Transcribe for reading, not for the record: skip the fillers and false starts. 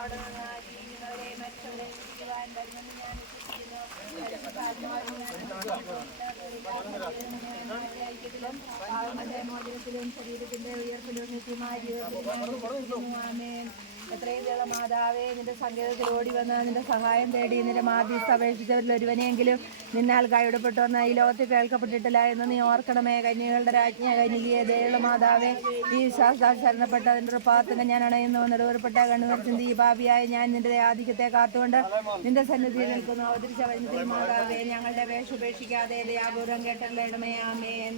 അവിടെ നിന്ന് ജീവിക്കുന്നവരെ മനുഷ്യരെ വിധിക്കുവാൻ വരുമെന്ന് ഞാൻ വിശ്വസിക്കുന്നു. ഐക്യത്തിലും പാവങ്ങളുടെ മോചനത്തിലും ശരീരത്തിന്റെ ഉയർപ്പിലും നിത്യമായ ജീവിതത്തിലും ആമേൻ. എത്രയും മാതാവേ, നിന്റെ സങ്കേതത്തിൽ ഓടി വന്ന് നിന്റെ സഹായം തേടി നിന്റെ മാധ്യസ്ഥ അപേക്ഷിച്ചവരിൽ ഒരുവനെയെങ്കിലും നിന്നാൽ കൈവിടപ്പെട്ടു വന്ന ഈ ലോകത്തിൽ കേൾക്കപ്പെട്ടിട്ടില്ല എന്ന് നീ ഓർക്കണമേ. കന്യകളുടെ രാജ്ഞ കനിലിയെ ദയുള്ള മാതാവേ, ഈ വിശ്വാസാൽ ശരണപ്പെട്ട അതിന്റെ ഉറപ്പാത്തുക ഞാൻ അണയുന്നു. നെടുവേർപ്പെട്ട കണ്ണുകൾ ചിന്തി പാപിയായ ഞാൻ നിന്റെ ആധിക്യത്തെ കാത്തുകൊണ്ട് നിന്റെ സന്നിധിയിൽ നിൽക്കുന്നു. അവതരിച്ച വചനത്തിൽ മാതാവേ, ഞങ്ങളുടെ അപേക്ഷ ഉപേക്ഷിക്കാതെ ദയാപൂർവം കേട്ടറിയണമേ. ആമേൻ.